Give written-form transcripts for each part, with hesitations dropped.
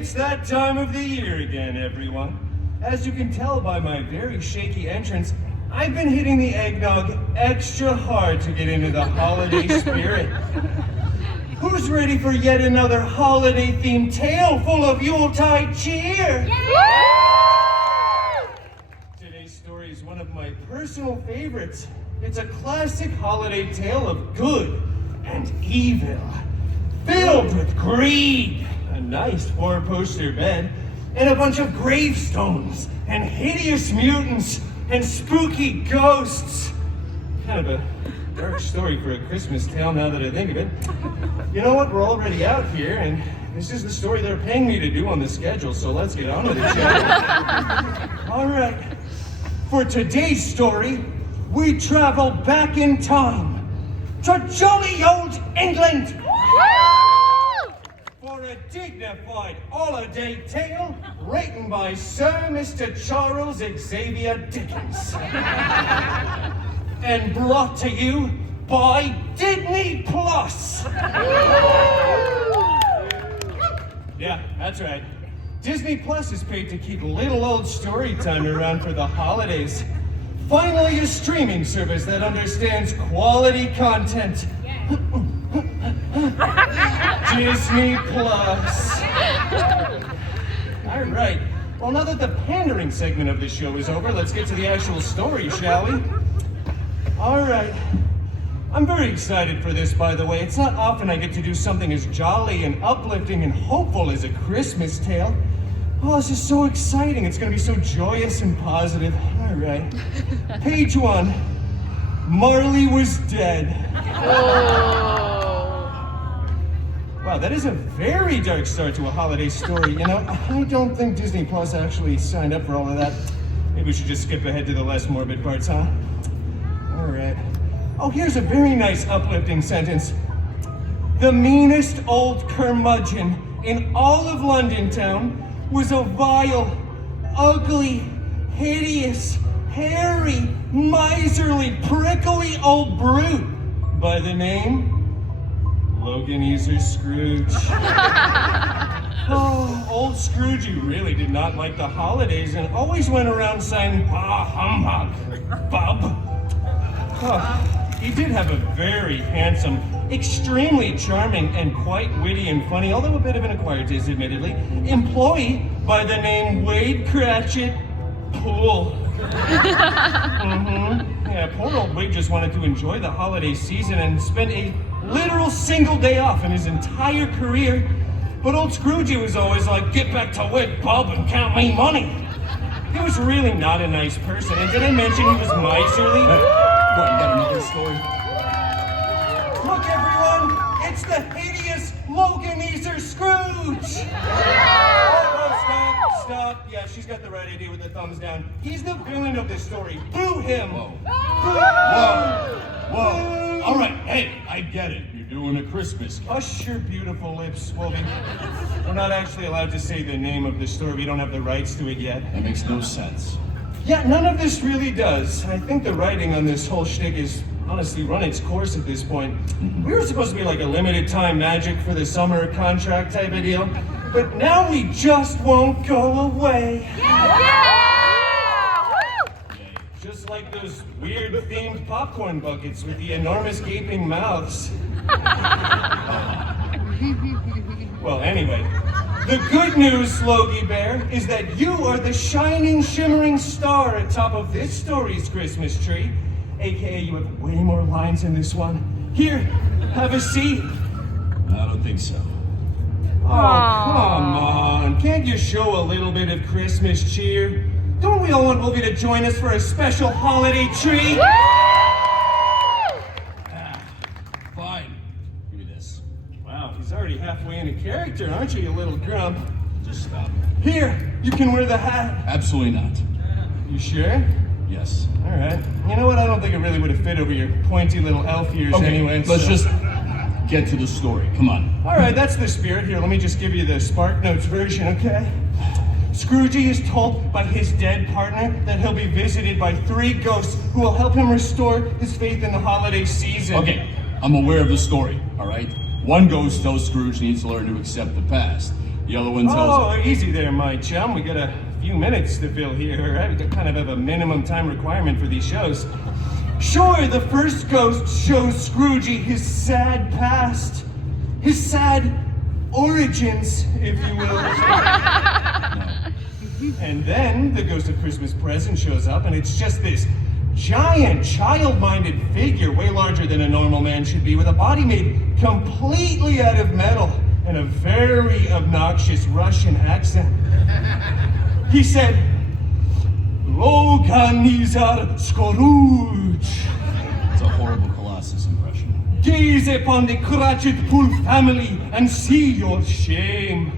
It's that time of the year again, everyone. As you can tell by my very shaky entrance, I've been hitting the eggnog extra hard to get into the holiday spirit. Who's ready for yet another holiday-themed tale full of Yuletide cheer? Yeah! Today's story is one of my personal favorites. It's a classic holiday tale of good and evil, filled with greed, a nice four-poster bed, and a bunch of gravestones, and hideous mutants, and spooky ghosts. Kind of a dark story for a Christmas tale now that I think of it. You know what, we're already out here, and this is the story they're paying me to do on the schedule, so let's get on with it, shall we? All right, for today's story, we travel back in time to jolly old England for a dignified holiday tale written by Sir Mr. Charles Xavier Dickens and brought to you by Disney Plus. Yeah, that's right. Disney Plus is paid to keep little old Storytime around for the holidays. Finally, a streaming service that understands quality content. Disney Plus. All right. Well, now that the pandering segment of the show is over, let's get to the actual story, shall we? All right. I'm very excited for this, by the way. It's not often I get to do something as jolly and uplifting and hopeful as a Christmas tale. Oh, this is so exciting. It's going to be so joyous and positive. All right. Page 1. Marley was dead. Wow, that is a very dark start to a holiday story. You know, I don't think Disney Plus actually signed up for all of that. Maybe we should just skip ahead to the less morbid parts, huh? All right. Oh, here's a very nice uplifting sentence. The meanest old curmudgeon in all of London town was a vile, ugly, hideous, hairy, miserly, prickly old brute by the name Logan Scrooge. Oh, old Scrooge really did not like the holidays and always went around saying, bah humbug, bub. Oh, he did have a very handsome, extremely charming, and quite witty and funny, although a bit of an acquired taste, admittedly, employee by the name Wade Cratchit Poole. Yeah, poor old Wade just wanted to enjoy the holiday season and spent a literal single day off in his entire career. But old Scrooge was always like, get back to work, Bob, and count me money. He was really not a nice person. And did I mention he was miserly? What, you got another story? Look, everyone, it's the hideous Logan Scrooge. Oh, stop. Yeah, she's got the right idea with the thumbs down. He's the villain of this story. Boo him. Whoa. Boo. Whoa. All right, hey, I get it. You're doing a Christmas game. Hush your beautiful lips, Wolvie. We're not actually allowed to say the name of the story. We don't have the rights to it yet. That makes no sense. Yeah, none of this really does. I think the writing on this whole shtick is honestly run its course at this point. We were supposed to be like a limited time magic for the summer contract type of deal, but now we just won't go away. Just like those weird themed popcorn buckets with the enormous gaping mouths. Well, anyway, the good news, Logie Bear, is that you are the shining, shimmering star atop of this story's Christmas tree. AKA, you have way more lines in this one. Here, have a seat. I don't think so. Oh, come on. Can't you show a little bit of Christmas cheer? Don't we all want Wolvie to join us for a special holiday treat? Fine. Give me this. Wow, he's already halfway into character, aren't you little grump? Just stop. Here, you can wear the hat. Absolutely not. You sure? Yes. All right. You know what? I don't think it really would have fit over your pointy little elf ears anyway. Let's just get to the story. Come on. All right, that's the spirit. Here, let me just give you the Spark Notes version, okay? Scroogey is told by his dead partner that he'll be visited by 3 ghosts who will help him restore his faith in the holiday season. Okay, I'm aware of the story, all right? One ghost tells Scrooge he needs to learn to accept the past. Yellow one tells Oh, easy there, my chum. We got a few minutes to fill here, right? We kind of have a minimum time requirement for these shows. Sure, the first ghost shows Scroogey his sad past, his sad origins, if you will. And then the ghost of Christmas Present shows up, and it's just this giant, child-minded figure, way larger than a normal man should be, with a body made completely out of metal and a very obnoxious Russian accent. He said, "Loganizar Scrooge." It's a horrible Colossus impression. Gaze upon the Cratchit Pool family and see your shame.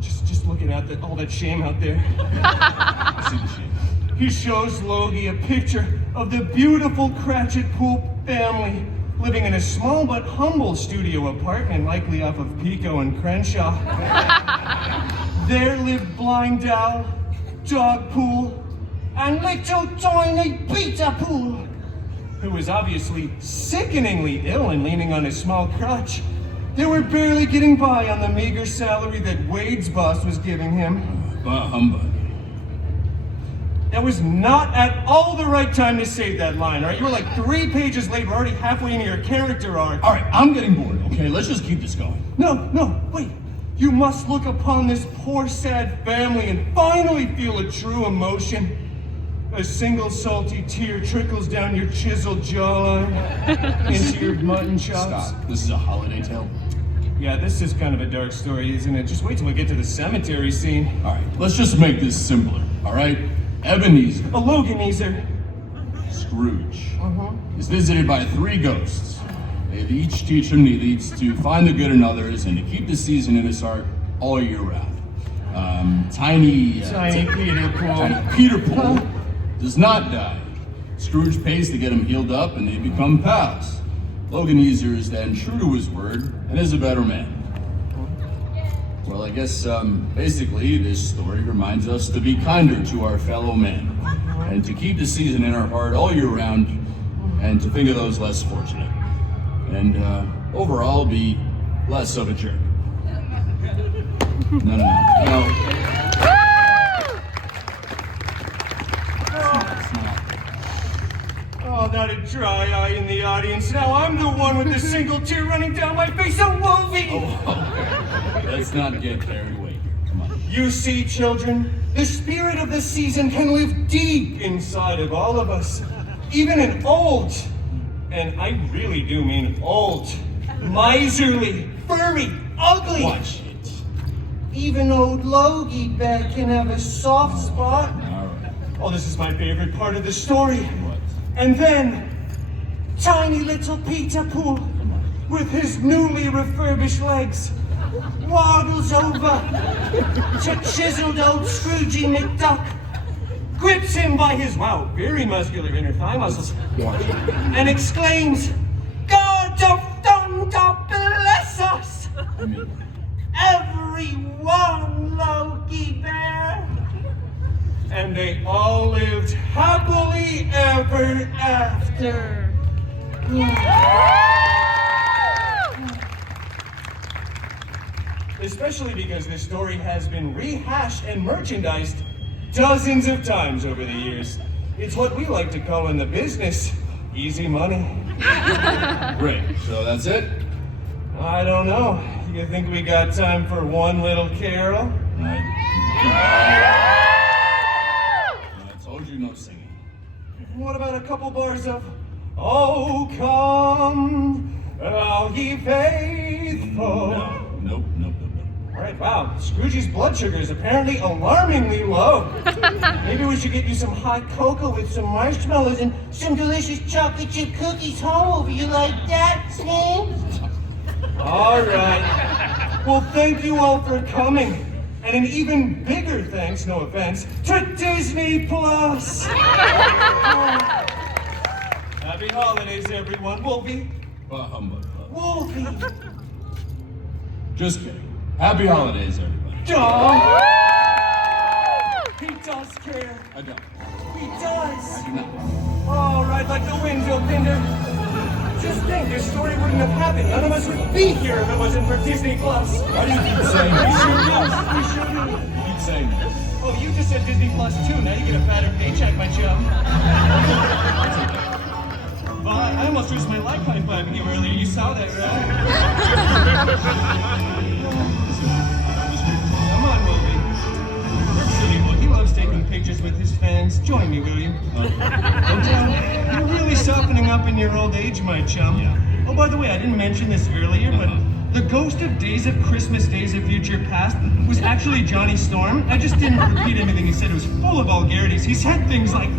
Just looking at all that shame out there. I see the shame. He shows Logie a picture of the beautiful Cratchit Pool family living in a small but humble studio apartment, likely off of Pico and Crenshaw. There lived Blind Owl, Dog Pool, and little tiny Peter Pool, who was obviously sickeningly ill and leaning on his small crutch. They were barely getting by on the meager salary that Wade's boss was giving him. Bah humbug. That was not at all the right time to say that line, all right? You were like 3 pages late. We're already halfway into your character arc. All right, I'm getting bored, okay? Let's just keep this going. No, wait. You must look upon this poor, sad family and finally feel a true emotion. A single salty tear trickles down your chiseled jawline into your mutton chops. Stop. This is a holiday tale. Yeah, this is kind of a dark story, isn't it? Just wait till we get to the cemetery scene. All right, let's just make this simpler, all right? Ebenezer, A Loganezer. Scrooge, is visited by 3 ghosts. They each teach him he needs to find the good in others and to keep the season in his heart all year round. Tiny Peter Pool. Tiny Peter Pool does not die. Scrooge pays to get him healed up and they become pals. Loganezer is then true to his word and is a better man. Well, I guess basically this story reminds us to be kinder to our fellow man and to keep the season in our heart all year round and to think of those less fortunate and overall be less of a jerk. No. Oh, not a dry eye in the audience. Now I'm the one with the single tear running down my face. A movie! Let's not get carried away. Come on. You see, children, the spirit of the season can live deep inside of all of us. Even an old, and I really do mean old, miserly, furry, ugly. Watch it. Even old Logie Bear can have a soft spot. All right. Oh, this is my favorite part of the story. What? And then, tiny little Peter Pool, with his newly refurbished legs, waddles over to chiseled old Scroogey McDuck, grips him by his, very muscular inner thigh muscles, and exclaims, "God of thunder bless us! Everyone, Logie Bear!" And they all lived happily ever after. Especially because this story has been rehashed and merchandised dozens of times over the years. It's what we like to call in the business easy money. Great. So that's it? I don't know. You think we got time for one little carol? I told you no singing. What about a couple bars of "Oh, come, all ye faithful"? Nope. All right, wow. Scrooge's blood sugar is apparently alarmingly low. Maybe we should get you some hot cocoa with some marshmallows and some delicious chocolate chip cookies home over. You like that, Sam? All right. Well, thank you all for coming. And an even bigger thanks, no offense, to Disney Plus. Happy holidays, everyone. Wolfie. Bah humbug. Wolfie. Just kidding. Happy holidays, everybody. Duh. He does care. I don't. He does. I do not. All right, like the window, Pinder. Just think, this story wouldn't have happened. None of us would be here if it wasn't for Disney Plus. Why do you keep saying We this? sure do. We sure do. You keep saying this. Oh, you just said Disney Plus too. Now you get a fatter paycheck, my chum. Well, I almost risked my life high-fiving you earlier. You saw that, right? Come on, Wolfie. Silly boy, he loves taking pictures with his fans. Join me, will you? You're really softening up in your old age, my chum. Yeah. Oh, by the way, I didn't mention this earlier, but the ghost of Days of Christmas, Days of Future Past was actually Johnny Storm. I just didn't repeat anything he said. It was full of vulgarities. He said things like,